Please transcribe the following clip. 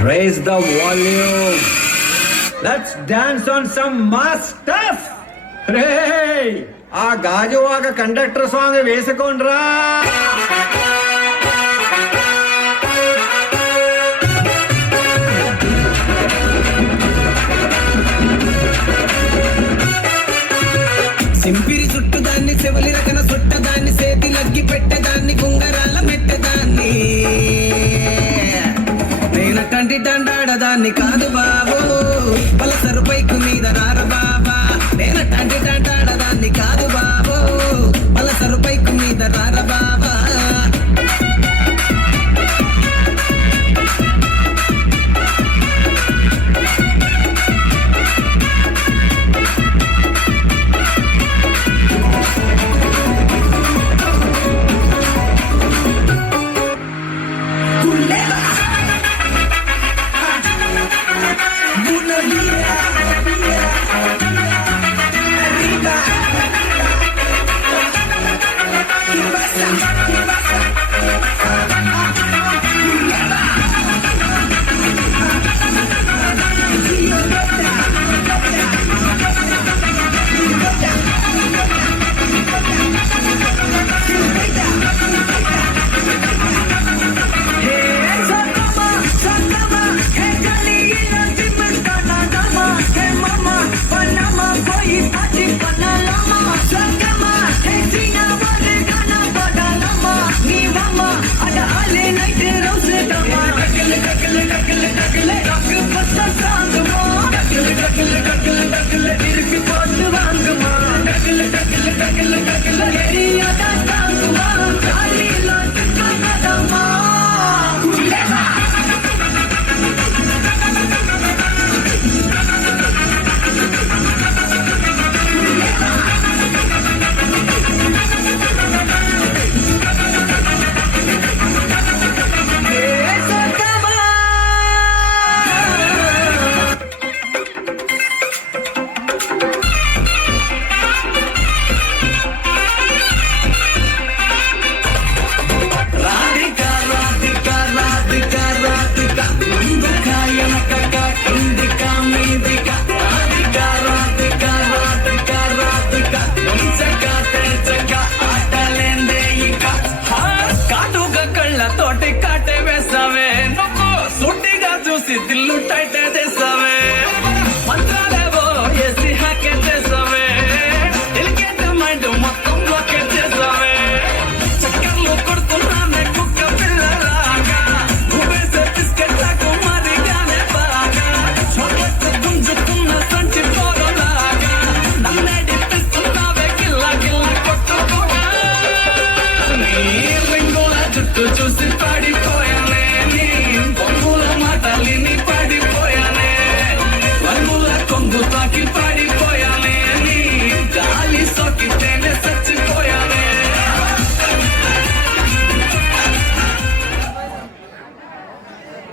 Raise the volume. Let's dance on some mass stuff. Hey, ఆ Gajuwaka conductor song వేసుకోండ్రా. సింపిరి చుట్టుదాన్ని చెవులి రకన చుట్టదాన్ని సేతి లగ్గి పెట్టేదాన్ని గుంగరాల మెట్టేదాన్ని నేనటంటి దండాడదాన్ని కాదు బాబు పలసరు పైకు మీద రార బాబా నేనటంటి దండాడదాన్ని కాదు బాబు పలసరు పైకు మీద రార బాబా తోటి కాటే వేసావే నువ్వు సుట్టిగా చూసి దిల్లు టైటే